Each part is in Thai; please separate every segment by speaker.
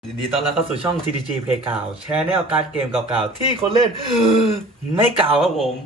Speaker 1: ยินดีต้อนรับเข้าสู่ช่อง TTG Playground แชนแนลการ์ดเกมเก่าๆที่คนเล่น ไม่เก่าครับผม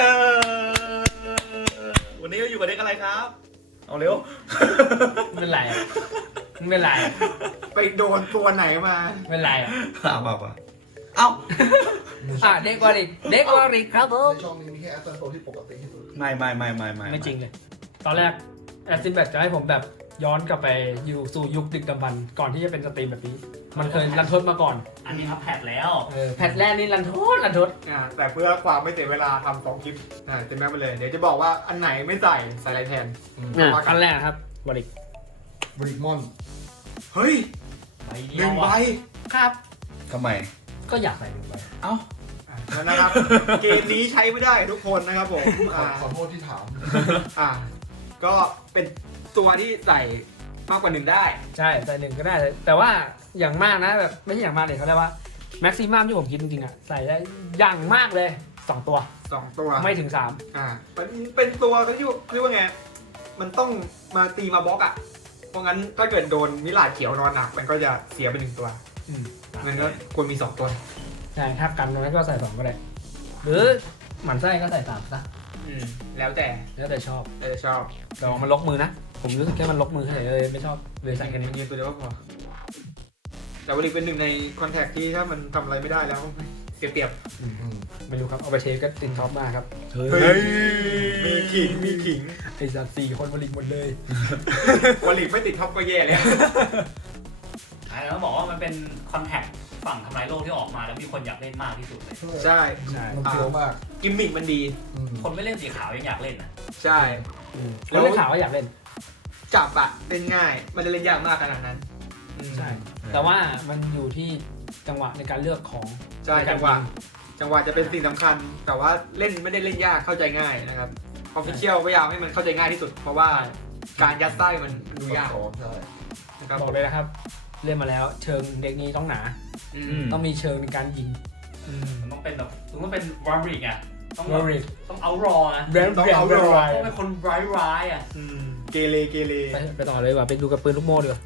Speaker 1: วันนี้เราอยู่กับเด็กอะไรครับ เอาเร็ว
Speaker 2: ไม่เป็นไรไม่เป็นไร
Speaker 3: ไปโดนตัวไหนมา
Speaker 2: ไม่เป็นไร
Speaker 1: ป่ะเอ้า
Speaker 2: เด็กวอริกครับผม
Speaker 4: ในช่องนี้มีแค่แอปเปิลโปรที่ปกติที่สุด
Speaker 1: ไม่
Speaker 2: จริงเลย ตอนแรกแอสซินแบทจะให้ผมแบบย้อนกลับไปอยู่สู่ยุคดึกดำบรรพ์ก่อนที่จะเป็นสตรีมแบบนี้ มันเคยรันทดมาก่อน
Speaker 5: อันนี้อัพแพดแล้ว
Speaker 2: แพทแรกนี่รันทด
Speaker 3: แต่เพื่อความไม่เสียเวลาทำ2คลิปเต็มแม็กไปเลย เดี๋ยวจะบอกว่าอันไหนไม่ใส่อะไรแทน
Speaker 2: ขั้นแรกครับวอริก
Speaker 4: บริกมอน
Speaker 3: เฮ้ย
Speaker 5: ใบเดี
Speaker 3: ห
Speaker 5: ย
Speaker 3: นึ่
Speaker 5: ว
Speaker 3: งใบ
Speaker 2: ครับ
Speaker 1: ทำไม
Speaker 2: ก็อยากใส่หนึ่งใบ
Speaker 1: เอ้า
Speaker 3: แล้วนะครับ เกมนี้ใช้ไม่ได้ทุกคนนะครับผม
Speaker 4: ขอโทษที่ถาม
Speaker 3: ก็เป็นตัวที่ใส่มากกว่าหนึ่งได้
Speaker 2: ใช่ใส่หนึ่งก็ได้ แต่ว่าอย่างมากนะแบบไม่ใช่อย่างมากเลยเขาเรียกว่าแม็กซิมัมที่ผมคิดจริงๆอ่ะใส่ได้อย่างมากเลย2ตัว
Speaker 3: 2 ตัว
Speaker 2: ไม่ถึง3
Speaker 3: เป็นตัวเขาเรียกว่าไง มันต้องมาตีมาบล็อกอ่ะ เพราะงั้นถ้าเกิดโดนมิลาดเขียวนอนหนักมันก็จะเสียไป1ตัวมันก็ควรมี2ตัว
Speaker 2: ใช่ถ้ากันตรงนั้นก็ใส่2ก็ได้หรือหมันไส้ก็ใส่3ซะ
Speaker 3: แล้วแต่
Speaker 2: แล้วแต่ชอบ
Speaker 3: แล้วแต่ชอบ
Speaker 2: ลองมันลกมือนะ ผมรู้สึกแค่มันลกมือเฉยเลยไม่ชอบเลยใส่
Speaker 3: ใส่
Speaker 2: กั
Speaker 3: กัน น
Speaker 2: นี้
Speaker 3: ยืนตัวเดียวก็พอ แต่วันนี้เป็นหนึ่งในคอนแทคที่ถ้ามันทำอะไรไม่ได้แล้วเสียเปรียบ
Speaker 2: ไม่รู้ครับเอาไปเชฟก็ตินท็อปมากครับ
Speaker 1: เฮ้ย
Speaker 3: มีขิง
Speaker 2: ไอ้สัตว์4 คนบริกหมดเลย
Speaker 3: วันลีไม่ติดท็อปก็แย่แล้ว
Speaker 5: อันนี้ต้องบอกว่ามันเป็นคอนแทคฝั่งทำลายโลกที่ออกมาแล้วมีคนอยากเล่นมากที่สุดเลย
Speaker 3: ใช่
Speaker 4: มันเฟี้ยวมาก
Speaker 3: กิมมิกมันดี
Speaker 5: คนไม่เล่นสีขาวยังอยากเล่นอ่ะ
Speaker 3: ใช่
Speaker 2: แล้วได้ข่าวว่าอยากเล่น
Speaker 3: จับอะเล่นง่ายมันจะเล่นยากมากขนาดนั้น
Speaker 2: ใช่ แต่ว่ามันอยู่ที่จังหวะในการเลือกของ
Speaker 3: ใช่
Speaker 2: ในการ
Speaker 3: จังหวะจะเป็นสิ่งสำคัญ แต่ว่าเล่นไม่ได้เล่นยากเข้าใจง่ายนะครับออฟฟิเชียลพยายามให้มันเข้าใจง่ายที่สุด เพราะว่าการยัดไส้มันดูยาก
Speaker 4: ใช่
Speaker 3: นะครับ
Speaker 2: บอกเลยนะครับ เล่นมาแล้วเชิงเด็กนี้ต้องหนา ต้องมีเชิงในการยิง
Speaker 5: มันต้องเป็นแบบต้องเป็นวาริกอ่ะต้อง
Speaker 2: วอริก
Speaker 5: ต้องเอารอนะ
Speaker 2: แบรนด์ต้อง
Speaker 5: เป็นคนร้ายอ่ะ
Speaker 3: เกเร
Speaker 2: ไปต่อเลยดีกว่าไปดูกับปืนลูกโม่ดีกว่า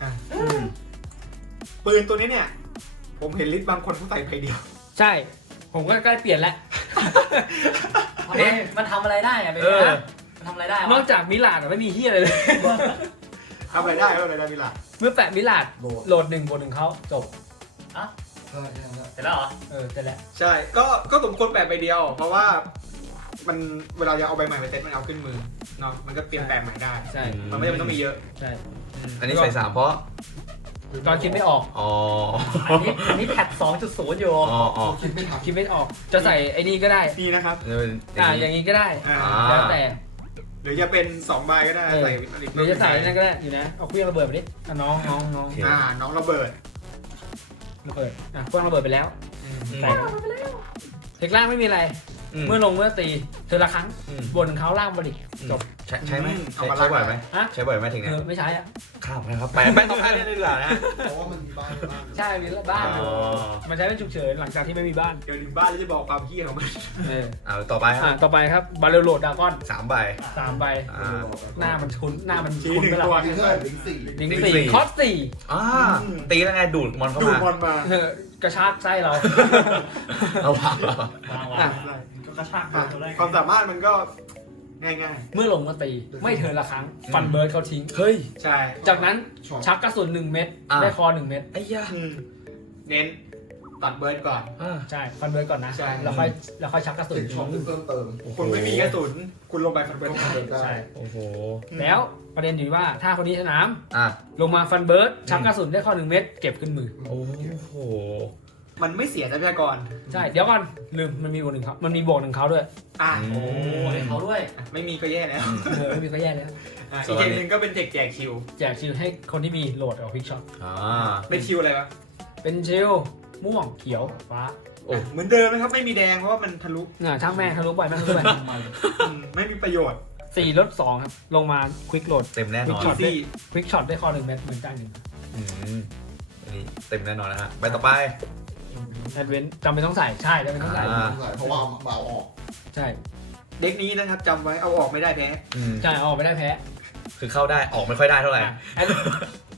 Speaker 3: ปืนตัวนี้เนี่ย ผมเห็นลิสต์บางคนเขาใส่ใบเดียว
Speaker 2: ใช่ ผมก็ใกล้เปลี่ยนแล้ว
Speaker 5: มันทำอะไรได้อ่ะเป็นมันทำอะไรได้
Speaker 2: นอกจากมิลาดอะไม่มีเฮียอะไรเลย
Speaker 3: ทำอะไรได้มิล่ะ
Speaker 2: เมื่อแปะมิลาด
Speaker 4: โหลด
Speaker 2: โหลด1 บวก 1เขาจบ
Speaker 4: ใช่ใช่ใช่
Speaker 5: เสร็จแล้วเหรอ
Speaker 2: เสร็จแล้ว
Speaker 3: ใช่ก็สมควรแปะใบเดียว เพราะว่ามันเวลาจะเอาใบใหม่ไปเซ็ตมันเอาขึ้นมือเนาะมันก็เปลี่ยนแปลงใหม่ได้
Speaker 2: ใช่
Speaker 3: มันไม่จำเป็นต้องมีเยอะ
Speaker 2: ใช่
Speaker 1: อันนี้ใส่3เพราะ
Speaker 2: ตอนคิดไม่ออก
Speaker 1: อ๋อ
Speaker 5: อันนี้แพด 2.0 อยู่
Speaker 1: อ๋อ
Speaker 4: คิดไม่ทัน
Speaker 2: คิดไม่ออก จะใส่ไอ้นี่ก็ได้
Speaker 3: นี่นะครับ
Speaker 2: อย่างนี้ก็ได้
Speaker 1: อ่า
Speaker 2: แล้วแต่
Speaker 3: หรือจะเป็น2ใบก็ได้ใส่
Speaker 2: หรือจะใส่นั่นก็ได้อยู่นะ เอาเครื่องระเบิดไปดิน้อง
Speaker 1: โอเค
Speaker 3: น้องระเบิด
Speaker 2: ระเบิดเครื่องระเบิดไปแล้วใส่เทคล่างไม่มีอะไร เมื่อลงเมื่อตีเธอละครั้งบนเขาล่างบริกจบ
Speaker 1: ใช้ไหมใช้บ่อยไหมใช้บ่อยไหมถึงเนี้ย
Speaker 2: ไม่ใช้อ่ะ
Speaker 1: ข้ามนะครับไปต่อข้ามนี่ดีกว่านะ
Speaker 4: เพราะว่ามันมีบ้านบ้าง
Speaker 2: ใช่มีบ้าน
Speaker 1: อ๋อ
Speaker 2: มันใช้เป็นฉุกเฉินหลังจากที่ไม่มีบ้าน
Speaker 3: เดี๋ยวถึงบ้านแล้วจะบอกความเฮี้ยของมัน
Speaker 1: เอาต่อไปครับ
Speaker 2: ต่อไปครับบาเรลโหลดดากอน
Speaker 1: 3 ใบ
Speaker 2: 3 ใบ หน้ามันชุนหน้ามัน
Speaker 3: ชี้
Speaker 2: ชุน
Speaker 3: หนึ่ง
Speaker 2: ไปแล้
Speaker 3: ตัว
Speaker 2: ว
Speaker 4: ลิงเท่าไหร่ลิงสี่
Speaker 2: ลิง
Speaker 1: ลิง
Speaker 2: สี่
Speaker 1: สี่
Speaker 2: คอสสี่
Speaker 1: ตีแล้วไงดูดมอนเข้า
Speaker 3: ดู
Speaker 1: มา
Speaker 3: บอลมา
Speaker 2: กระชากไส้เรา
Speaker 1: เอาผ่านเหรอ
Speaker 5: วางก็กระชากตัวได้
Speaker 3: ความสามารถมันก็ง่าย
Speaker 2: เมื่อลงมาตีไม่เทิร์นละครั้ง ฟันเบิร์ดเขาทิ้ง
Speaker 1: เฮ้ย
Speaker 3: ๆ ใช่
Speaker 2: จากนั้น
Speaker 4: ช็อต
Speaker 2: ชักกระสุน1 เม็ด
Speaker 1: อ่ะ
Speaker 2: ได้คอ1 เม็ด
Speaker 1: ไอ้ยา
Speaker 3: เน้นตัดเบิร์ดก่อน
Speaker 2: ใช่ฟันเบิร์ดก่อนนะ
Speaker 3: ใช่
Speaker 2: แล้วค่อยชักกระสุน
Speaker 4: ติดช็อตเพิ่มเติม
Speaker 3: คุณไม่มีกระสุนคุณลงไปฟันเบิร์ด
Speaker 4: ต้องเดินได้
Speaker 2: ใช่
Speaker 1: โอ้โห
Speaker 2: แล้วประเด็นอยู่ว่าถ้าคนนี้สนาม
Speaker 1: อ่ะ
Speaker 2: ลงมาฟันเบิร์ดชักกระสุนได้คอ1 เม็ดเก็บขึ้นมือ
Speaker 1: โอ้โห
Speaker 3: มันไม่เสียทรัพยากร
Speaker 2: ใช่เดี๋ยวก่อนลืมมันมีบวก 1เขามันมีบวก 1เขาด้วย
Speaker 5: โอ้ให้เขาด้วย
Speaker 3: ไม่มีก็แย่แล้ว
Speaker 2: ไม่มีก็แย่แล้ว
Speaker 3: อีกเกมหนึ่งก็เป็นเทคแจกคิว
Speaker 2: แจกชิลให้คนที่มีโหลดเอาพิกช็อต
Speaker 1: อ่า
Speaker 3: เป็นคิวอะไรวะ
Speaker 2: เป็นชิลม่วงเขียวฟ้า
Speaker 1: โอ้
Speaker 3: เหมือนเดิมนะครับไม่มีแดงเพราะว่ามันทะลุ
Speaker 2: ช่างแม่งทะลุบ่อยแม่งทะลุบ่อย
Speaker 3: ไม่มีประโยชน์
Speaker 2: 4 ลด 2 ครับ ลงมาควิกโหลด
Speaker 1: เต็มแน่นอน
Speaker 2: ช็อต
Speaker 3: ซี่
Speaker 2: ควิกช็อตได้คอ1 เม็ดเหมือนกันหนึ่ง
Speaker 1: อืมอันนี้เต็มแน่นอนนะฮะใบต่อไป
Speaker 2: แอดเวนจำเป็นต้องใส่ใช่จำเป็นต้องใส่
Speaker 4: เพราะว่ามาเอาออก
Speaker 2: ใช่
Speaker 3: เด็กนี้นะครับจำไว้เอาออกไม่ได้แพ้
Speaker 1: อืม
Speaker 2: ใช่เอาออกไม่ได้แพ้
Speaker 1: คือเข้าได้ออกไม่ค่อยได้เท่าไหร่
Speaker 2: แอด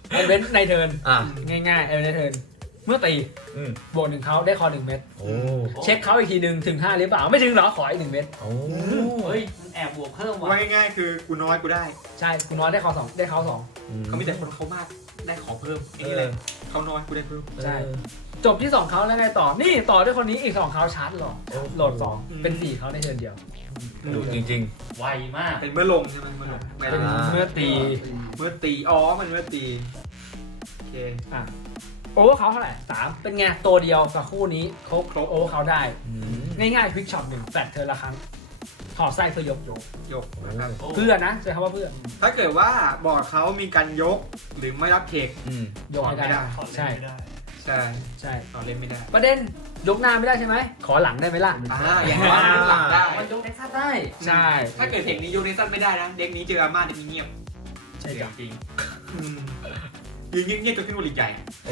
Speaker 2: แอดเวนในเทิร์น
Speaker 1: อ่ะ
Speaker 2: ง่ายๆแอดเวนในเทิร์นเมื่อตี
Speaker 1: อืม
Speaker 2: บวก1เขาได้คอ1เม็ด
Speaker 1: โอ้
Speaker 2: เช็คเขาอีกทีหนึ่งถึง5หรือเปล่าไม่ถึงหรอขออีก1เม็ด
Speaker 1: โอ้
Speaker 5: เฮ้ยมันแอบบวกเพิ่มว่ะ
Speaker 3: ว่าง่ายๆคือกูน้อยกูได้
Speaker 2: ใช่คุณน้อยได้เขา2ได้เขา2
Speaker 3: เขามีแต่คนเขามากได้ของเพิ่มไอ้นี่เลยเขาน้อยกูได้เพิ่ม
Speaker 2: ใช่ จบที่2เขาแล้วไงต่อนี่ต่อด้วยคนนี้อีก2เขาชาร์จหรอโหลด2เป็น4เขาในเทิร์นเดียว
Speaker 1: ดูจริง
Speaker 5: ไวมาก
Speaker 3: เป็นเมื่อลงใช่ไหมเมื่อลงไม่ได้
Speaker 1: อ่า
Speaker 2: เมื่อตี
Speaker 3: เมื่อตีอ๋อมันเมื่อตีโอเค
Speaker 2: อ่ะโอเวอร์เขาเท่าไหร่3เป็นไงตัวเดียวกับคู่นี้ครบโอเวอร์เขาได้
Speaker 1: ๆอืม
Speaker 2: ง่ายๆควิกช็อต1แฟลตเทิร์นละครั้งถอดไส้เพื่อยก
Speaker 3: ยกนะครับ
Speaker 2: เพื่อนะใช้คำว่าเพื่อ
Speaker 3: ถ้าเกิดว่าบอร์ดเขามีการยกหรือไม่รับเทค
Speaker 1: อืม
Speaker 2: ยกไม่ได้
Speaker 5: ถอดเล่น
Speaker 2: ใช่
Speaker 5: ไม่ได้
Speaker 3: ใช่
Speaker 2: ใช่
Speaker 3: ต่อเล่นไม่ได้
Speaker 2: ประเด็นยกหน้าไม่ได้ใช่ไหมขอหลังได้ไหมล่ะ
Speaker 3: อย่างว่าเล่นหลังได้
Speaker 5: มันยกเท็กซัสได้
Speaker 2: ใช่
Speaker 3: ถ้าเกิดเทคนี้ยกเนสันไม่ได้นะเด็กนี้เจออาม่าเด็กนี้เงียบ
Speaker 2: ใช่จ้ะ
Speaker 5: จริง
Speaker 3: ยืนเงียบๆจนขึ้นบุหรี่ใหญ่
Speaker 1: โอ้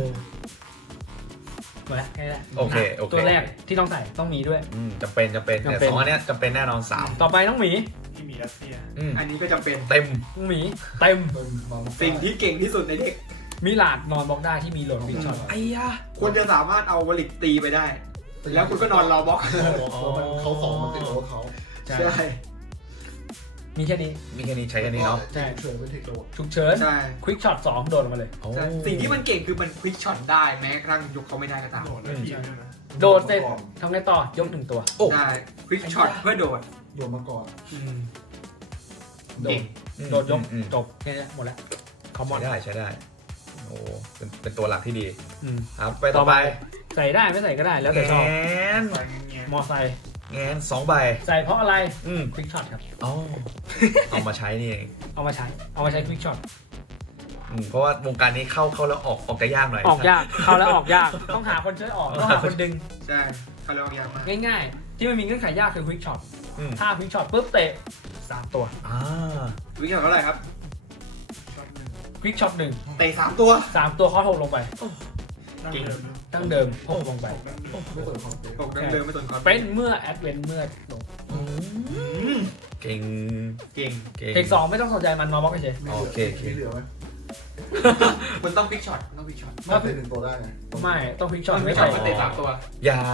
Speaker 2: หมดแล้วแค่นี้แหละ
Speaker 1: โอเคโอเค
Speaker 2: ตัวแรกที่ต้องใส่ต้องมีด้วย
Speaker 1: จำเป็นแต่
Speaker 2: จำเป็น
Speaker 1: 2อันเนี้ยจำเป็นแน่นอน3
Speaker 2: ต่อไปน้องหมี
Speaker 5: ที่มีรัสเซีย
Speaker 1: อืม
Speaker 3: อันนี้ก็จำเป็น
Speaker 1: เต็ม
Speaker 2: น้องหมีเต็ม
Speaker 3: สิ่งที่เก่งที่สุดในเด็ก
Speaker 2: มีหลาดนอนบล็อกได้ที่มีโหลดวิกช็อต
Speaker 1: ไอ้ยะ
Speaker 3: คุณจะสามารถเอาวลิกตีไปได้ แล้วคุณก็นอนรอบล็อก
Speaker 4: เขาสองมันติดโอเวอร์เขา
Speaker 2: ใช่
Speaker 3: ใช่
Speaker 2: มีแค่นี้
Speaker 1: มีแค่นี้ใช้แค่นี้เนาะ
Speaker 2: ใช่
Speaker 4: เฉินเป็นเทคโดด
Speaker 2: ฉุกเฉิน
Speaker 3: ใช่
Speaker 2: ควิกช็อต2โดดลงมาเลย
Speaker 1: โอ้
Speaker 3: ใช่สิ่งที่มันเก่งคือมันควิกช็อตได้แม้กระทั่งยกเขาไม่ได้ก็ตาม
Speaker 5: โดดแล้วทีมด้วยนะ
Speaker 2: โดดเสร็จทำไงต่อยก1ตัว
Speaker 3: ใช่ควิกช็อตเพื่อโดด
Speaker 4: โดดมาก่อน
Speaker 2: โด
Speaker 3: เก่
Speaker 2: ด
Speaker 3: ง
Speaker 2: โดดยก
Speaker 1: อืม
Speaker 2: จบแค่นี้หมดแล้วคอมมอน
Speaker 1: ใช้ได้โอ้เป็นตัวหลักที่ดี
Speaker 2: อืม
Speaker 1: ครับไปต่อไป
Speaker 2: ใส่ได้ไม่ใส่ก็ได้แล้วแต่ชอบ
Speaker 1: แงน
Speaker 5: ใส่เงี้ย
Speaker 2: มอไซค์
Speaker 1: แงน2ใบ
Speaker 2: ใส่เพราะอะไร
Speaker 1: อืม
Speaker 2: ควิกช็อตครับ
Speaker 1: อ๋อเอามาใช้นี่เอง
Speaker 2: เอามาใช้ควิกช็อต
Speaker 1: เพราะว่าวงการนี้เข้าแล้วออกจะยากหน่อย
Speaker 2: ออกยากเข้าแล้วออกยากต้องหาคนช่วยออกต้องหาคนดึง
Speaker 3: ใช่เขาเรียกว่ายากมาก
Speaker 2: ง่ายๆ ที่มันมีเงื่อนไขยากคือควิกช็อต
Speaker 1: อืม
Speaker 2: ถ้าควิกช็อตปุ๊บเตะ3ตัว
Speaker 1: อ่า
Speaker 3: ควิกช็อตเท่าไหร่ครับ
Speaker 5: ช็อตหนึ่ง
Speaker 2: ควิกช็อต
Speaker 3: เตะ3ตัว
Speaker 2: 3ตัวเขาโถลงไป
Speaker 5: นั่งเดิมนะ
Speaker 2: ตั้งเดิมโถลงไป
Speaker 4: ไม่สนความเต็ม
Speaker 3: ตกเดิมไม่สนคอน
Speaker 2: เป็นเมื่อแอดเวนเมื่อลง
Speaker 1: เก่ง
Speaker 3: เก่ง
Speaker 1: เก่ง
Speaker 2: เทค2ไม่ต้องสนใจมันมาบล็อกเฉย
Speaker 1: โอเค
Speaker 4: มีเหลือไหม
Speaker 3: มันต้องควิกช็อตต้องควิกช็อต
Speaker 4: ถ้าเป็นหนึ่งตัวได้ไง
Speaker 2: ไม่ต้องควิกช็อต
Speaker 3: ควิ
Speaker 2: ไม่
Speaker 3: กช็อ
Speaker 2: ใส่
Speaker 3: ตมันเตะ3ตัว
Speaker 1: อย่า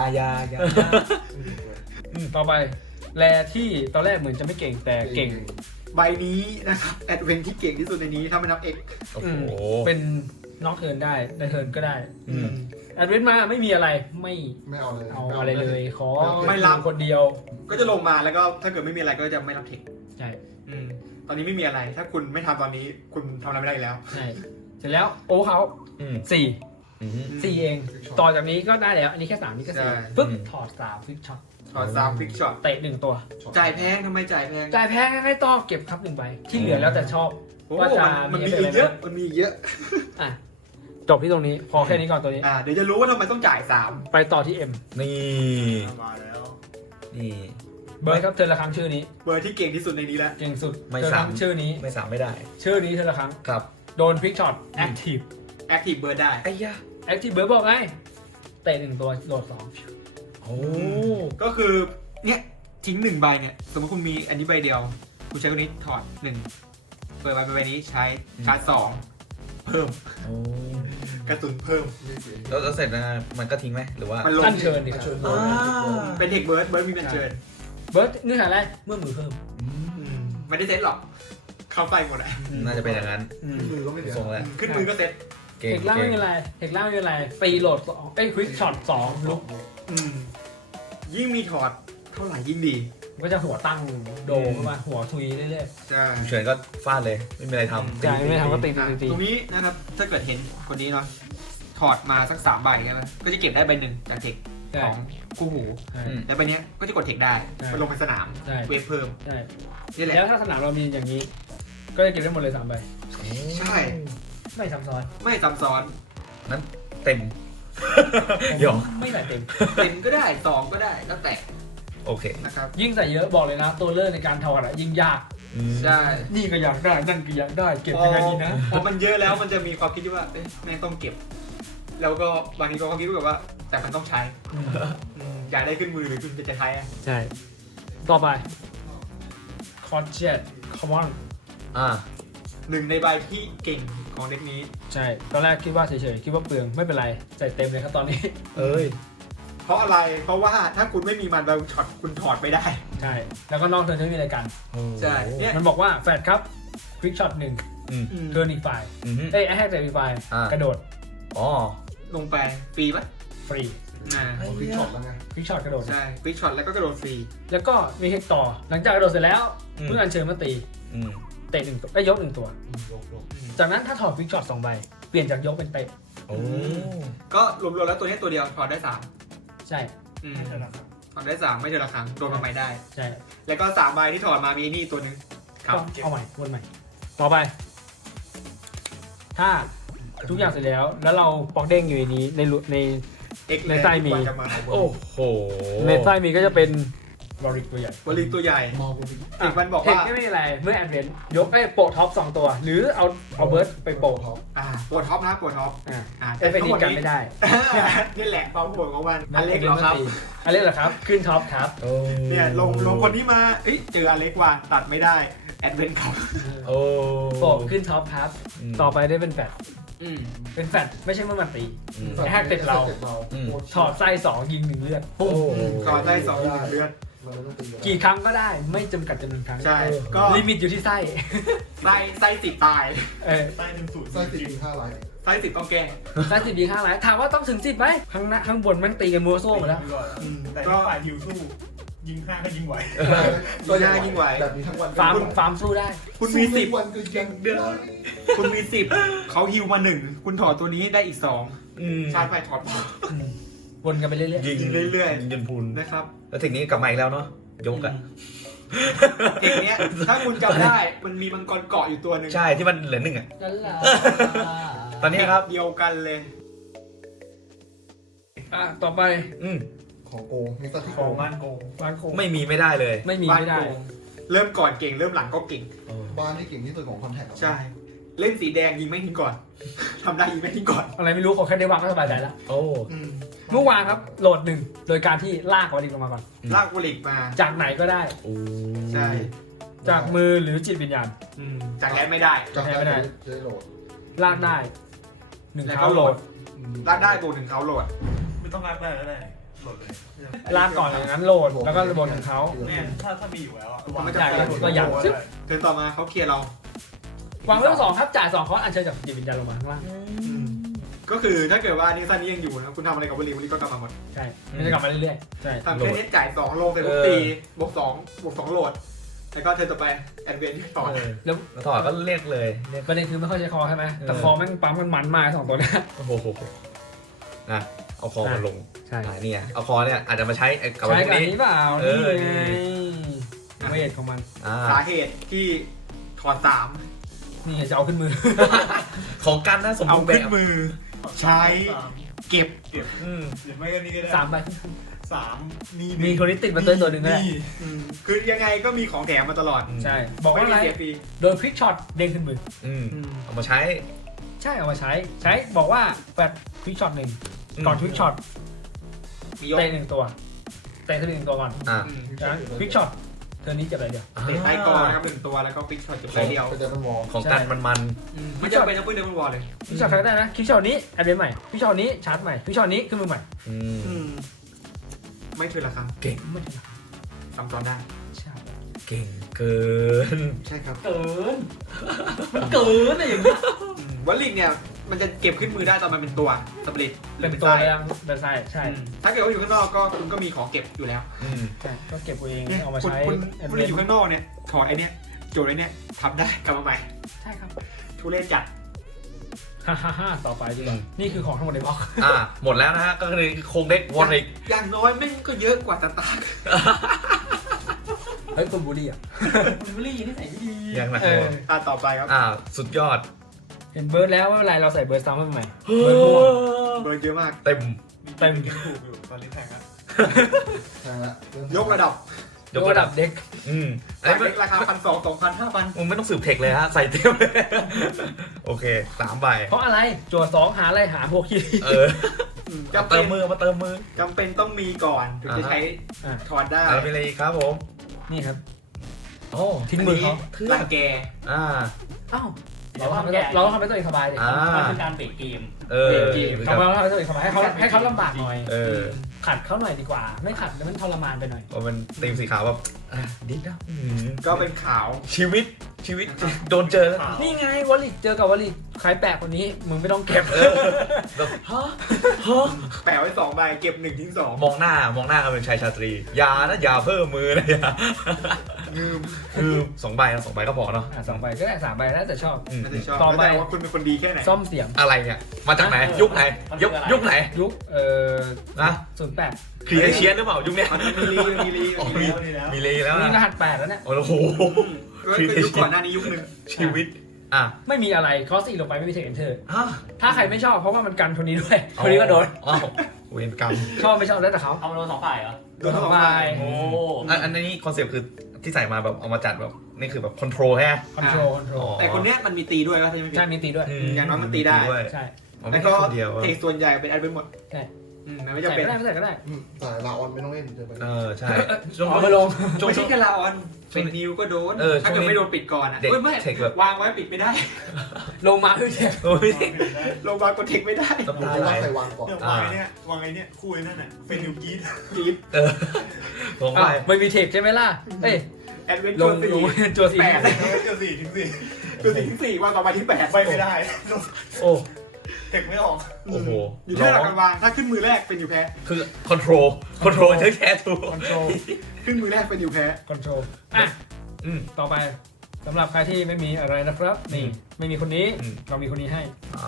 Speaker 2: ต่อไปแรที่ตอนแรกเหมือนจะไม่เก่งแต่เก่ง
Speaker 3: ใบนี้นะครับแอดเวนที่เก่งที่สุดในนี้ถ้าไม่นับ X
Speaker 1: โอ้โห
Speaker 2: เป็นนอกเทิร์นได้ในเทิร์นก็ได้
Speaker 1: อืม
Speaker 2: แอดเวนมาไม่มีอะไรไม่
Speaker 4: ไม่เอาเลย
Speaker 2: เอาอะไรเลยขอ
Speaker 3: ไม่รับ
Speaker 2: คนเดียว
Speaker 3: ก็จะลงมาแล้วก็ถ้าเกิดไม่มีอะไรก็จะไม่รับเทค
Speaker 2: ใช่
Speaker 3: ตอนนี้ไม่มีอะไร ถ้าคุณไม่ทำตอนนี้คุณทำอะไรไม่ได้อีกแล้ว
Speaker 2: ใช่เสร็จแล้วโอเขา
Speaker 1: อืม
Speaker 2: สี่
Speaker 1: อืม
Speaker 2: สี่เอง ต่อจากนี้ก็ได้แล้ว อันนี้แค่3นี่ก็
Speaker 3: ใช่
Speaker 2: 4ปึ๊บถอด3ฟิกช็อต
Speaker 3: ขอ3ควิกช็อต
Speaker 2: เตะ1ตัว
Speaker 3: จ่ายแพงทำไมจ่ายแพง
Speaker 2: จ่ายแพงให้ต่อเก็บครับ1ใบที่เหลือแล้วแต่ชอบ
Speaker 3: โอ้
Speaker 2: ว่าจะ
Speaker 3: มัน
Speaker 2: มี
Speaker 3: มี
Speaker 2: เอฟเฟกต์
Speaker 3: อีกเยอะมันมีอีกเยอะ
Speaker 2: อ่ะจบที่ตรงนี้พอแค่นี้ก่อนตัวนี้
Speaker 3: เดี๋ยวจะรู้ว่าทำไมต้องจ่าย
Speaker 2: ไปต่อที่ M
Speaker 1: นี่
Speaker 5: มาแล้ว
Speaker 1: นี่
Speaker 2: เบอร์ครับเธอละครั้งชื่อนี้
Speaker 3: 3 เบอร์ที่เก่งที่สุดในนี้แล้ว
Speaker 2: เก่งสุด
Speaker 1: ไม่
Speaker 2: เธอละค
Speaker 1: ซ้
Speaker 2: รั้งชื่อนี้
Speaker 1: ำไม่3ไม่ได้
Speaker 2: ชื่อนี้เธอละครั้ง
Speaker 1: ครับ
Speaker 2: โดนฟิกช็อตแอคทีฟ
Speaker 3: แอคทีฟเบอร์ได้
Speaker 1: ไอ้ยะ
Speaker 2: แอคทีฟเบอร์บอกไงเตะ1ตัวโหลด2
Speaker 1: โอ้
Speaker 3: ก็คือเนี่ยทิ้ง1ใบเนี่ยสมมติคุณมีอันนี้ใบเดียว คุณใช้ตัวนี้ถอด1เปิดใบนี้ใช้ชาร์จ2เพิ่ม
Speaker 1: โอ้
Speaker 3: กระสุนเพิ่ม
Speaker 4: ไม่เสีย
Speaker 1: แล้วเสร็จนะมันก็ทิ้งไหมหรือว่า
Speaker 3: มันลง
Speaker 2: ท่านเชิญดิครับ
Speaker 4: เชิญโด
Speaker 1: อ่า
Speaker 4: ด
Speaker 3: เป็นเทคเบิร์ดมีเป็นเชิญ
Speaker 2: เบิร์ดเนื้อหาอะไรเมื่อมือเพิ่ม
Speaker 3: ไม่ได้เซ็ตหรอก เข้าไปหมดอ่ะ
Speaker 1: น่าจะเป็นอย่างนั้น
Speaker 4: มือก็ไม่เหลือ
Speaker 1: ทรงแล้ว
Speaker 3: ขึ้นมือก็เซ็ต
Speaker 1: เก่ง
Speaker 2: เทคล่าง
Speaker 1: เก่
Speaker 2: ไม่
Speaker 1: ง
Speaker 2: เป็นไรเทคล่างไม่เป็นไรตีโหลด2เอ้ยควิกช็อต2ลุก
Speaker 3: ยิ่งมีถอดเท่าไหร่ยิ่งดี
Speaker 2: ก็จะหัวตั้งโดมขึ้นมาหัวทุยเรื่อย
Speaker 3: ใช่
Speaker 1: เฉินก็ฟาดเลย ไม่มีอะไรทำ
Speaker 2: ๆจ่ายไม่ทำก็ตี
Speaker 3: ตรงนี้นะครับ ถ้าเกิดเห็นคนนี้เนาะ ถอดมาสัก3ใบใช่ไหมก็จะเก็บได้ใบหนึ่งจากเทค
Speaker 2: ใช่
Speaker 3: ของคู่หู
Speaker 1: อืม
Speaker 3: แล้วใบเนี้ยก็จะกดเทคได้
Speaker 2: ใช่
Speaker 3: มันลงในสนาม
Speaker 2: ใช่
Speaker 3: เวฟเพิ่ม
Speaker 2: ใช่
Speaker 3: นี่แหละ
Speaker 2: แล้วถ้าสนามเรามีอย่างนี้ ก็จะเก็บได้หมดเลย3ใบ
Speaker 3: ใช่
Speaker 2: ไม่ซ้ำซ้อน
Speaker 3: ไม่ซับซ้อน
Speaker 1: เต็ม หยอก
Speaker 2: ไม่ใส่เต็ม
Speaker 3: เป็นก็ได้2ก็ได้แล้วแต่
Speaker 1: โอเค
Speaker 3: นะครับ
Speaker 2: ยิ่งใส่เยอะบอกเลยนะ ตัวเลือกในการถอดอ่ะยิ่งยาก
Speaker 3: ใช่
Speaker 2: นี่ก็อยากได้นั่นก็อยากได้เก็บยังไงดีนะ
Speaker 3: พอมันเยอะแล้วมันจะมีความคิดที่ว่าเอ๊ะแม่งต้องเก็บ แล้วก็บางทีก็ความคิดแบบว่า แต่มันต้องใช้ อยากได้ขึ้นมือหรือคุณจะใช้อะ
Speaker 2: ใช่ ต่อไปคอร์เจ็ตคอมมอน
Speaker 1: อ่า
Speaker 3: หนึ่งในใบที่เก่งของเด็กนี้
Speaker 2: ใช่ ตอนแรกคิดว่าเฉยๆ คิดว่าเปลืองไม่เป็นไรใส่เต็มเลยครับตอนนี้
Speaker 1: เอ้ย
Speaker 3: เพราะอะไรเพราะว่าถ้าคุณไม่มีมันบางช็อตคุณถอดไม่ได้
Speaker 2: ใช่ แล้วก็นอกเทิร์นไม่มีอะไรกัน
Speaker 3: ใช่เนี่ย
Speaker 2: มันบอกว่าแฟดครับควิกช็อตหนึ่ง
Speaker 1: อืม
Speaker 2: เทิร์นอีกฝ่าย
Speaker 1: อืม
Speaker 2: เอ้ยแฮกจากอีกฝ่าย
Speaker 1: อ่า
Speaker 2: กระโดด
Speaker 1: อ๋อ
Speaker 3: ลงไปฟรีปะ
Speaker 2: ฟรี
Speaker 4: เอาคลิกช็อตแล้วไง
Speaker 2: ควิกช็อตกระโดด
Speaker 3: ใช่ฟิกช็อตแล้วก็กระโดดฟรี
Speaker 2: แล้วก็มีเฮกต่อ หลังจากกระโดดเสร็จแล้ว
Speaker 1: อืม
Speaker 2: เมื่ออัญเชิญมาตี
Speaker 1: อืม
Speaker 2: เตะหนึ่งตัวได้ยกหนึ่งตัว
Speaker 4: ยก
Speaker 2: จากนั้นถ้าถอดควิกช็อต2 ใบ เปลี่ยนจากยกเป็นเตะ
Speaker 1: โอ้
Speaker 3: ก็รวมๆแล้วตัวนี้ตัวเดียวถอดได้3
Speaker 2: ใช่
Speaker 3: ถอดได้3ไม่เจอละครั้งโดนมาใหม่ได้
Speaker 2: ใช่
Speaker 3: แล้วก็3ใบที่ถอดมามีนี่ตัวหนึง
Speaker 2: ก็เอาใหม่วนใหม่ ต่อไป ถ้าทุกอย่างเสร็จแล้ว แล้วเราปอกเด้งอยู่ในนี้ใน
Speaker 3: เอ็ก
Speaker 2: ในไส้มี
Speaker 3: จะมา
Speaker 1: โอ้โห
Speaker 2: ในไส้มีก็จะเป็นวอริกตัวใหญ่
Speaker 3: วอลลีตัวใหญ่
Speaker 4: มองบน
Speaker 3: เอกมันบอก
Speaker 2: เทค
Speaker 3: ว่า
Speaker 2: ไม่มีอะไร เมื่อแอดเวนต์ยกไอ้โปะท็อป2 ตัว หรือเอาเบิร์ดไปโปะ
Speaker 4: ท็อป
Speaker 3: ปวดท็อปนะปวดท็อป
Speaker 2: เอฟเฟกต์นี้กันไม่ได้
Speaker 3: นี่แหละความห่วงของมันอเล็กเหรอครับ
Speaker 2: อเล็กเหรอครับ ขึ้นท็อปครับ
Speaker 3: เนี่ยลงคนที่มาเอ้ยเจออเล็กว่ะตัดไม่ได้แอดเวนครับ
Speaker 1: โอ้
Speaker 2: โปะขึ้นท็อปครับ ต่อไปได้เป็นแฟดเป็นแฟดไม่ใช่เมื่อมันตี
Speaker 1: อืม
Speaker 2: ไอ้แฮกเตะเรา
Speaker 1: อืม
Speaker 2: ถอดไส้2 ยิง 1 เลือด
Speaker 1: โอ้
Speaker 3: ก่อนได้2เลือด
Speaker 4: เราไม่ต้องตี
Speaker 2: กี่ครั้งก็ได้ไม่จำกัดจำนวนครั้ง
Speaker 3: ใช่ก็
Speaker 2: ลิมิตอยู่ที่ไส้
Speaker 3: ไส้ติดตาย
Speaker 2: เออ
Speaker 4: ไส้ติดมี5 ไลท์
Speaker 3: ไส้ติดต้องแก้
Speaker 2: ไส้10 ยิงข้างไหนถามว่าต้องถึง10ไหมข้างบนมันตีกันมัวโซ่หมดแล้ว
Speaker 6: แต่ถ้าฝ่ายฮิวสู้ ยิงข้างก็ยิงไหว
Speaker 3: ตัวย่ายิ่งไหว
Speaker 4: แบบนี้ทั้งวัน
Speaker 2: ฟาร์มสู้ได้
Speaker 3: คุณมี
Speaker 4: วันก็ยังเดือด
Speaker 3: 10คุณมี10เขาฮิวมา1คุณถอดตัวนี้ได้อีก2ชาร์จไปถอด
Speaker 2: วนกันไปเรื่อย
Speaker 3: ยิงเรื่อยๆ
Speaker 1: ยิงจนพุน
Speaker 3: นะครับ
Speaker 1: แล้วทีนี้กลับมาอีกแล้วเนาะยกอะ
Speaker 3: เอกเนี้ยถ้าคุณจำได้มันมีมังกรเกาะอยู่ตัวหนึ่ง
Speaker 1: ใช่ที่มันเหลือ1อะ
Speaker 2: ๆนั่นแหละ
Speaker 1: ตอนนี้ครับ
Speaker 3: เดียวกันเลย
Speaker 2: ต่อไป
Speaker 4: ของโกงมีสักที่
Speaker 6: ข
Speaker 4: โก
Speaker 6: อง
Speaker 4: ง
Speaker 6: บ้านโกง
Speaker 2: บ้านโคง
Speaker 1: ไม่มีไม่ได้เลย
Speaker 2: ไม่มี
Speaker 3: บ้าน
Speaker 2: ไม่ได้
Speaker 3: โกงเริ่มก่อนเก่งเริ่มหลังก็เก่ง
Speaker 4: บ้านที่เก่งที่สุดของคอนแทค
Speaker 3: ใช่ เล่นสีแดงยิงไม่ทิ้งก่อน ทำได้ยิงไม่ทิ้งก่อน
Speaker 2: อะไรไม่รู้ขอแค่ได้วางก็สบายใจแล้ว
Speaker 1: โอ้
Speaker 2: เมื่อวานครับโหลด1โดยการที่ลากวอลิกลงมาก่อน
Speaker 3: ลากวอลิกมา
Speaker 2: จากไหนก็ได้
Speaker 1: โอ้
Speaker 3: ใช่
Speaker 2: จากมือหรือจิตวิญญาณ
Speaker 3: จากแลนไม่ได้
Speaker 4: จากไม่ได้จะได้โหลด
Speaker 2: ลากได้1
Speaker 3: แล้ว
Speaker 2: เท้า
Speaker 3: ก็
Speaker 2: โหลด
Speaker 3: ลากได้บวก1เขาโหลด
Speaker 6: ไม่ต้องรักได้ก็ได้โหลดเลย
Speaker 2: ลากก่อนอย่างนั้นโหลดแล้วก็บน1เท้า
Speaker 6: เนี่ยถ้ามีอยู่แล้วอะ
Speaker 3: มันจะ
Speaker 2: จ่ายกันก็ยัด
Speaker 3: เทิร์นต่อมาเขาเคลียร์เรา
Speaker 2: วางไว้ทั้ง2ครับจ่าย2คอร์สอัญเชิญจากจิตวิญญาณลงมาข้างล่าง
Speaker 3: ก็คือถ้าเกิดว่านิสันนี้ยังอยู่นะคุณทำอะไรกับวอลิกก็กลับมาหมด
Speaker 2: ใช่มันจะกลับมาเรื่อยๆใช่
Speaker 3: ทำแค่นี้จ่าย2ลงแต่ลูกตีบวก2โหลด แล้วก็เทิร์นต่อไปแอดเวนต์ต่อ
Speaker 2: แล้ว
Speaker 1: แล้วถอดก็เรียกเลยเรียก
Speaker 2: ประเด็นคือไม่ค่อยใช้คอใช่ไหมแต่คอแม่งปั๊มกันมันมาก2 ตัวเนี้ย
Speaker 1: โอ้โหนะเอาคอมาลง
Speaker 2: ใช่
Speaker 1: เนี่ยเอาคอเนี่ยอาจจะมาใช้กับ
Speaker 2: ใช้
Speaker 1: พวก
Speaker 2: กับ
Speaker 1: นี้
Speaker 2: นี้เปล่า
Speaker 1: เอ
Speaker 2: นี่
Speaker 1: อ
Speaker 2: ไงเวทของมัน
Speaker 3: สาเหตุที่ถอด3
Speaker 2: นี่จะเอาขึ้นมือ
Speaker 1: ของกันนะสม
Speaker 3: เอา
Speaker 1: บูรณ์แบ
Speaker 3: ขึ้น
Speaker 1: บ
Speaker 3: มือ ใช้เก็บ
Speaker 6: หรือไม่ก็นี่ก็ได้
Speaker 2: 3 ใบ
Speaker 6: 3นี่
Speaker 2: มีคนที่ติดมาตัวหนึ่งก็ได้
Speaker 3: คือยังไงก็มีของแถมมาตลอด
Speaker 2: ใช่ บอกว่า
Speaker 3: ไม่
Speaker 2: อะไร
Speaker 3: มีเสียฟรี
Speaker 2: โดนควิกช็อตเด้งขึ้นมือ
Speaker 1: เอามาใช้
Speaker 2: ใช่เอามาใช้บอกว่าแฟดควิกช็อต1ก่อนควิกช็อต
Speaker 3: มียก
Speaker 2: เตะ1 ตัวเตะขึ้น1 ตัวก่อน จากนั้นควิกช็อตเทอร์นี้จะอะไรเดียว
Speaker 3: เตะใต้กองนะครับ1 ตัวแล้วก็ฟิกช็อตจบได้เดียว
Speaker 4: ก็จะเป็นวอล
Speaker 1: ของกันมัน
Speaker 3: ไม่จำเป็นต้องพูดเดิมวอลเลย
Speaker 2: ควิกช็อตใครก็ได้นะควิกช็อตนี้แอดเวนใหม่ควิกช็อตนี้ชาร์จใหม่ควิกช็อตนี้ขึ้นมือใหม่
Speaker 3: ไม่คือละครั้ง
Speaker 1: เก่ง
Speaker 2: ไม่ถึง
Speaker 3: ทำตอนได้
Speaker 2: ใช่
Speaker 1: เก่งเกิน
Speaker 3: ใช่ครับ
Speaker 2: เกินมันเกินอะไรอย่างเงี้ยว
Speaker 3: อลลิกเนี่ยมันจะเก็บขึ้นมือได้ตอนมันเป็นตัวสปริต
Speaker 2: เป็นตัวยังเป็นไส้ใช่
Speaker 3: ถ้าเกิดว่าอยู่ข้างนอกก็คุณก็มีของเก็บอยู่แล้ว
Speaker 2: ใช่ก็เก็บตัวเอง
Speaker 3: เนี่ย
Speaker 2: เอามา
Speaker 3: คุณ
Speaker 2: ใช้
Speaker 3: คุณ
Speaker 2: แอด
Speaker 3: คุณ
Speaker 2: เวน
Speaker 3: อยู่ข้างนอกเนี่ยถอดไอเนี้ยโจทย์ไอเนี้ยทำได้กลับมาใหม่
Speaker 2: ใช่ครับ
Speaker 3: ทุเรศจัด
Speaker 2: ฮ่าต่อไปดีกว่านี่คือของทั้งหมดในบล็อก
Speaker 1: หมดแล้วนะฮะก็คือโครงเด็กวอริก
Speaker 3: อย่างน้อยแม่งก็เยอะกว่าสตาร์
Speaker 2: เฮ้ยคุณบูลลี่อ่ะ
Speaker 5: คุณบุรีนี่ใส่ไม่ดี
Speaker 1: ยังนะ
Speaker 3: ต่อไปครับ
Speaker 1: สุดยอด
Speaker 2: เห็นเบิร์ดแล้วไม่เป็นไรเราใส่เบิร์ดซ้ำมาใหม่
Speaker 1: เฮ้
Speaker 2: เบิร์ดม่วง
Speaker 3: เบอร์เยอะมาก
Speaker 1: เต็ม
Speaker 2: เต็ม
Speaker 6: เกมถูกอยู่ตอนนี้แทงอ่ะ
Speaker 4: แทงละ
Speaker 3: ยกระดับ
Speaker 1: ยกระดับ
Speaker 2: เด็ก
Speaker 3: จากเล็กราคา1,200 2,000 5,000
Speaker 1: มึงไม่ต้องสืบเทคเลยฮะ ใส่เต็มเลยโอเค3ใบ
Speaker 2: เพราะอะไรจั่ว2หาอะไรหาพวกขี้
Speaker 3: จำ
Speaker 1: เติ
Speaker 3: เป็
Speaker 1: ม
Speaker 3: น
Speaker 1: มือมาเติมมือ
Speaker 3: จำเป็นต้องมีก่อนถึงจะใช้ถอดได้
Speaker 1: อะไรอะไรอีกครับผม
Speaker 2: นี่ครับ
Speaker 1: โอ้
Speaker 2: ทิ้งมือเขา
Speaker 1: เพื่อ
Speaker 3: รังแก
Speaker 2: อ้าวเราต้องทำให้ตัวเองสบายดิ
Speaker 5: มันคือการเบรกเกม
Speaker 2: ทำให้ตัวเองสบายให้เขาลำบากหน่อย ขัดเขาหน่อยดีกว่า ไม่ขัดแล้วมันทรมานไปหน่อย
Speaker 1: เพราะมันตีมสีขาวแบบดิ๊กนะ
Speaker 3: ก็เป็นขาว
Speaker 1: ชีวิตโดนเจอแล้ว
Speaker 2: นี่ไงวอลลิเจอกับวอลลิใครแปลกคนนี้มึงไม่ต้องเก็บ
Speaker 1: แบบฮะ
Speaker 3: แปะไว้2 ใบเก็บ1 ทิ้ง 2
Speaker 1: มองหน้ากันเป็นชายชาตรีอย่าเพิ่มมือนะอย่าคือ2 ใบนะ2 ใบก็พอเนาะ
Speaker 2: 2 ใบก็ได้3 ใบน่าจะชอบ
Speaker 3: น่าจะชอบ
Speaker 2: ต่อไป
Speaker 3: แล้วแต่ว่าคุณเป็นคนดีแค่ไหน
Speaker 2: ซ่อมเสียง
Speaker 1: อะไรเนี่ยมาจากไหนยุคไหนยุคไหน
Speaker 2: ยุค
Speaker 1: นะ
Speaker 2: 08
Speaker 1: ครีเอเชียนหรือเปล่ายุคเนี้ย
Speaker 3: มันมีลีมีลี
Speaker 1: อ๋อ
Speaker 3: มี
Speaker 1: มีเลยแล้ว
Speaker 2: นี่ร
Speaker 1: นะ
Speaker 2: หัส8แล้วเนี่ย
Speaker 1: โอ้โห
Speaker 3: ก็ยุคก่อนหน้านี้ยุคนึง
Speaker 1: ชีวิตอ่ะ
Speaker 2: ไม่มีอะไรคอส4ลงไปไม่มีเทคเอนเตอร์
Speaker 1: ฮะ
Speaker 2: ถ้าใครไม่ชอบเพราะว่ามันกันคนนี้ด้วยคนนี้ก็โดน
Speaker 1: อ้าวเวรกรรม
Speaker 2: ชอบไม่ชอบแล้วแต่เขา
Speaker 5: เอามาโดน2 ฝ่ายเหรอ
Speaker 3: โดน2 ใบ
Speaker 5: โอ้
Speaker 1: อันนี้คอนเซปต์คือที่ใส่มาแบบเอามาจัดแบบนี่คือแบบคอนโทรลแฮะ
Speaker 2: คอนโทรล
Speaker 3: แต่คนเนี้ยมันมีตีด้วยก็ใช่ไหมพี่
Speaker 2: ใช่มีตีด้วย
Speaker 3: อย่างน้อยมันตีได้
Speaker 2: ใช่
Speaker 1: มัน
Speaker 3: แล้
Speaker 1: ไม่
Speaker 3: ว
Speaker 1: ใช่
Speaker 3: ก็
Speaker 1: คนเดียว
Speaker 3: เทคส่วนใหญ่เป็นแอดเป็นหมด
Speaker 2: ใช่
Speaker 3: มันไม่
Speaker 2: ใส่
Speaker 3: จำเป็น
Speaker 2: ก็ได้ไม่ใส่ก็ได้
Speaker 4: แต่ลาออนไม่ต้องเล่นเจอไป
Speaker 1: ใช่
Speaker 2: เอามาลง
Speaker 3: ไม่ใช่แค่ลาออนเป็นนิวก็โดนถ้าเกิดไม่โดนปิดก่อนอ่ะ
Speaker 1: เด็ก
Speaker 3: ไม่
Speaker 1: เทคแบบ
Speaker 3: วางไว้ปิดไม่ได้
Speaker 2: ลงมาคือเทค
Speaker 1: โอ้ย
Speaker 3: ลงวางกดเทคไม่ได้
Speaker 1: น้ำ
Speaker 4: ดู
Speaker 1: ตาไหล
Speaker 4: ว่าใครวางก่อน
Speaker 6: เดี๋ยววางไอ้เนี่ยวางไอ้เนี่ยคู่ไอ้นั่นน่ะเป็นนิวกีด
Speaker 3: จีบ
Speaker 1: ลงไป
Speaker 2: ไม่มีเทคใช่ไหมล่ะเอ้ย
Speaker 3: แอดเวน
Speaker 2: ล
Speaker 3: เจ
Speaker 2: ง
Speaker 3: อร์
Speaker 2: ลง
Speaker 3: 4
Speaker 2: จัวสี
Speaker 3: 8
Speaker 6: เจ้าสี่ถึงสี่
Speaker 3: ตัว4 ถึง 4วางต่อไปที่8
Speaker 6: ไปไม่ได้
Speaker 2: โอ้
Speaker 6: เทคไม่ออก
Speaker 1: โอ้โห
Speaker 3: อยู่ที่หลักการวางถ้าขึ้นมือแรกเป็นอยู่แพ้
Speaker 1: คือคอนโทรลเธอแค่ถูก
Speaker 2: คอนโทรล
Speaker 3: ขึ้นมือแรกเป็นอยู่แพ้
Speaker 2: คอนโทรลอ่ะ
Speaker 1: อืม
Speaker 2: ต่อไปสำหรับใครที่ไม่มีอะไรนะครับนี่ไม่มีคนนี้
Speaker 1: อืม
Speaker 2: เรามีคนนี้ให้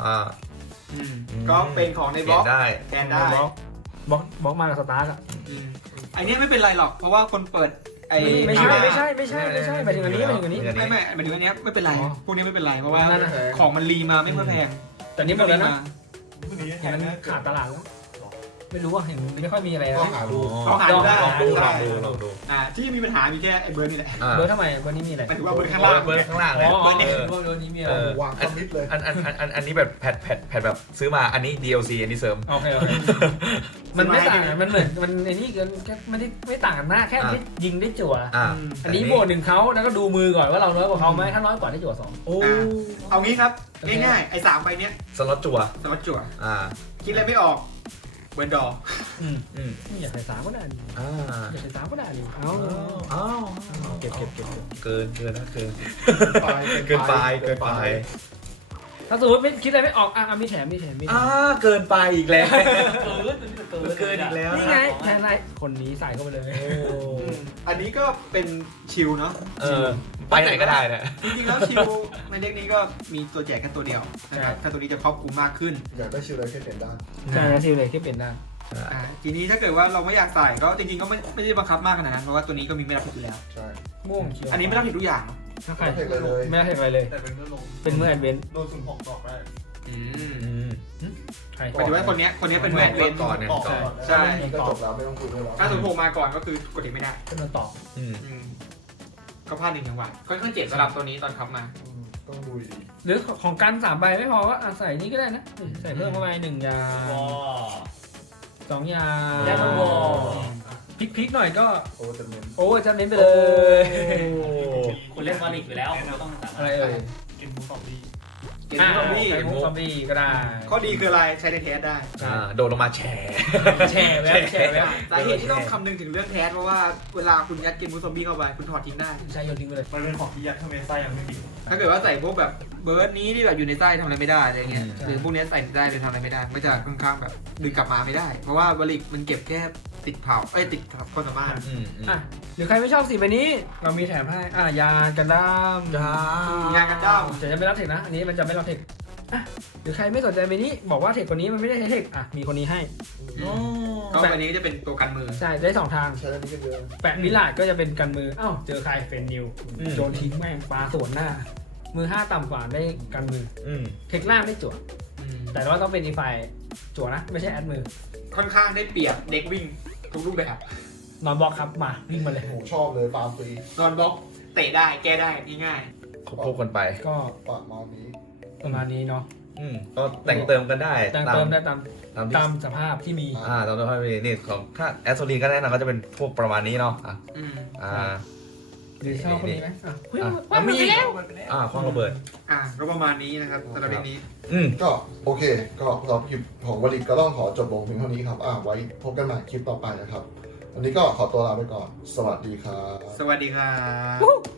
Speaker 3: ก็เป็นของใน
Speaker 1: เป
Speaker 3: บ
Speaker 1: ลี่
Speaker 3: ล็
Speaker 1: ย
Speaker 3: อก
Speaker 1: นได้
Speaker 3: แทนได้
Speaker 2: บล็อกมากับสตาร์ทอ่ะ
Speaker 3: อันนี้ไม่เป็นไรหรอกเพราะว่าคนเปิดไอ้
Speaker 2: ไม่ใช่ไม่ใช่หมายถึงอันนี้หมายถึงอันนี้
Speaker 3: ไม่หมายถึงอันเนี้ยไม่เป็นไร
Speaker 2: อ๋อ
Speaker 3: พวกนี้ไม่เป็นไรเพราะว่า
Speaker 2: นั่นน่ะ
Speaker 3: ของมันรีมาไม่ค่อยแพง
Speaker 2: แต่นี่หมดแล้วนะ
Speaker 6: พวกนี้แท
Speaker 2: เห็น
Speaker 6: น
Speaker 2: มัน
Speaker 6: นะ
Speaker 2: ขาดตลาดแล้วไม่รู้ว่าเห็นไม่ค่อยมีอะไร
Speaker 4: ก็
Speaker 2: นะ
Speaker 4: หาดู
Speaker 3: เขาหาได้
Speaker 1: ลองดู
Speaker 3: ใช่
Speaker 1: ลองดู
Speaker 3: ที่มีปัญหามีแค่ไอ้เบิร์นนี่แหละ
Speaker 2: เบอร์ทำไมเบอร์นี้มีอะไร
Speaker 3: หมายถึงว่าเบิร์นข้างล่าง
Speaker 1: เบอร์ข้างล่าง
Speaker 2: อ๋
Speaker 1: เลย
Speaker 2: อเบอร์นี้มีอะไร
Speaker 4: วางคอมมิตเลย
Speaker 1: อันนี้แบบแพทแบบซื้อมาอันนี้ DLC อันนี้เสริม
Speaker 2: โอเคมันไม่ต่างกันมันเหมือนมันไอ้นี่กันแค่ไม่ต่างกันมากแค่ยิงได้จั่ว อันนี้โบวก1เขาแล้วก็ดูมือก่อนว่าเราน้อยกว่าเขาไหมถ้าน้อยกว่าได้จั่ว2
Speaker 1: โอ้
Speaker 3: เอางี้ครับง่ายๆไอ้3ใบเนี้ย
Speaker 1: สล็อตจั่ว
Speaker 3: สมัครจั่ว
Speaker 1: อ่า
Speaker 3: คิดอะไรไม่ออกเบิร์นดอ
Speaker 2: อยากใส่3ก็ได้ดิ
Speaker 1: อ่า
Speaker 2: อยากใส่3ก็ได้ดิเอา
Speaker 1: อ้าว
Speaker 2: เก็บ
Speaker 1: เกินนะเกิน
Speaker 4: เกินไป
Speaker 2: ถ้าสมมติคิดอะไรไม่ออกอ่ะมีแถม
Speaker 1: เกินไปอีกแล้ว
Speaker 5: เกินอีกแล้ว
Speaker 2: นี่ไงแทนไรคนนี้ใส่เข้าไปเลย
Speaker 3: อันนี้ก็เป็นชิลเนาะ
Speaker 1: ไปไหนก็ได้นะ
Speaker 3: จริงๆแล้วชิลในเด็กนี้ก็มีตัวแจกแค่ตัวเดียวนะครับถ้าตัวนี้จะครอบคลุมมากขึ้น
Speaker 4: อยากได้ชิลเลยแค่เปลี่ยนด้าน
Speaker 2: ใช่นะซิลเลยที่เป็นได้
Speaker 3: ทีนี้ถ้าเกิดว่าเราไม่อยากใส่ก็จริงๆก็ไม่ได้บังคับมากขนาดนั้นเพราะว่าตัวนี้ก็มีไม่รับผิดอยู่แล้ว
Speaker 4: ใช่
Speaker 2: ม่วงเขียว
Speaker 3: อันนี้ไม่รับผิดทุกอย่าง
Speaker 2: ถ้าใคร
Speaker 4: ไม่เทคเลยเลย
Speaker 2: ไม่ได้อะไรเลย
Speaker 6: แต่เป็นเมื่อลง
Speaker 2: เป็นเมื่อแอดเวน
Speaker 6: โดนสุ่มของตอกได้
Speaker 2: ใคร
Speaker 3: หมายถึงว่าคนนี้เป็นแวนเวน
Speaker 1: ก่อนเนี่ย
Speaker 6: ตอก
Speaker 1: ก่อน
Speaker 6: ก่อน
Speaker 3: ใช่
Speaker 4: นี่ก็จบแล้วไม่ต้องคุยด้วยแล้ว
Speaker 3: ถ้าสมมติมาก่อนก็คือกดเทคไม่ได้
Speaker 2: ก็โดนตอบ
Speaker 3: ก็พลาด1 จังหวะค่อนข้างเจ็บสำหรับตัวนี้ตอนขับมา
Speaker 4: ต้องดูดี
Speaker 2: หรือของกัน3 ใบไม่พอก็ใส่นี่ก็ได้นะใส่เพิ่มเข้าไป1 ยา
Speaker 5: ว้า
Speaker 2: 2 ยา
Speaker 5: แย่ทั้งวอ
Speaker 2: พลิกหน่อยก็
Speaker 4: โอ้จะเน้น
Speaker 2: โอ้จะเน้นไปเลย
Speaker 5: คุณเล่นวอลิกอยู่แล้วคุณก็ต้องสามารถ
Speaker 2: อะไรเอ่ย
Speaker 6: กินมูซอมบี้
Speaker 3: เกมนี้ซอมบี้
Speaker 2: ไก่มุกซอมบี้ก็ได้
Speaker 3: ข้อดีคืออะไรใช้ในเทสได้
Speaker 1: โดดลงมาแฉ
Speaker 2: แช่แวบ
Speaker 3: สาเหตุที่ต้องคำนึงถึงเรื่องเทสเพราะว่าเวลาคุณยัดเกมมูซอมบี้เข้าไปคุณถอดทิ้งได้
Speaker 2: ใช้โยนทิ้งไปเลย
Speaker 6: มันเป็นของที่ยัดเข้าไปในไส้ยังไม่ดี
Speaker 3: ถ้าเกิดว่าใส่พวกแบบเบิร์ดนี้ที่แบบอยู่ในไส้ทำอะไรไม่ได้อะไรเงี้ยหรือพวกนี้ใส่ในไส้เลยทำอะไรไม่ได้มันจะค่อนข้างแบบดึงกลับมาไม่ได้ เพราะว่าบริกมันเก็บแค่ติดเผาติดความสามารถ
Speaker 2: อ่ะหรือใครไม่ชอบสีใบนี้ เรามีแถมให้ยากันด้าม
Speaker 3: งานกันด้าม
Speaker 2: แต่จะไม่รับเทคนะอันนี้มันจะไม่รับเทคอ่ะหรือใครไม่สนใจใบนี้บอกว่าเทคคนนี้มันไม่ได้ใช้เทคมีคนนี้ให้
Speaker 3: ก็อันนี้จะเป็นตัวกันมือ
Speaker 2: ใช่ได้2 ทาง
Speaker 4: ใช้อันนี้กันเยอะ
Speaker 2: แปะมิลาดก็จะเป็นกันมือเจอใครเป็นนิวโจนทิ้งแม่งปลาสวนหน้า มือ5ต่ำกว่าได้กันมือเทคล่างได้จั่วแต่ว่าต้องเป็นอีไฟจั่วนะไม่ใช่แอดมือ
Speaker 3: ค่อนข้างได้เปรียบเด็กวิ่งทุกรูปแบบ
Speaker 2: นอนบล็อกครับมาวิ่งมาเลย
Speaker 4: โอ้ชอบเลยฟาร์มฟรี
Speaker 3: นอนบล็อกเตะได้แก้ได้ง่าย
Speaker 1: ควบกันไป
Speaker 2: ก็
Speaker 4: ปากมานี้
Speaker 2: ประมาณนี้เนาะ
Speaker 1: ก็แต่งเติมกันได้
Speaker 2: แต่งเติมได้ตาม
Speaker 1: ที่
Speaker 2: ตามสภาพที่มี
Speaker 1: ตามสภาพนี่ของค่าแอสโซลีนก็แน่นอนก็จะเป็นพวกประมาณนี้เนาะ
Speaker 2: หรือชอบคนนี้ไหมอ่ะ
Speaker 1: แล้วมีคว้างระเบิด
Speaker 3: ก็ประมาณนี้นะครับสำหรับเด็กนี้
Speaker 4: ก็โอเค ก็สำหรับคลิปของวลิตก็ต้องขอจบลงเพียงเท่านี้ครับไว้พบกันใหม่คลิปต่อไปนะครับวันนี้ก็ขอตัวลาไปก่อน สวัสดีครับ
Speaker 3: สวัสดีครับ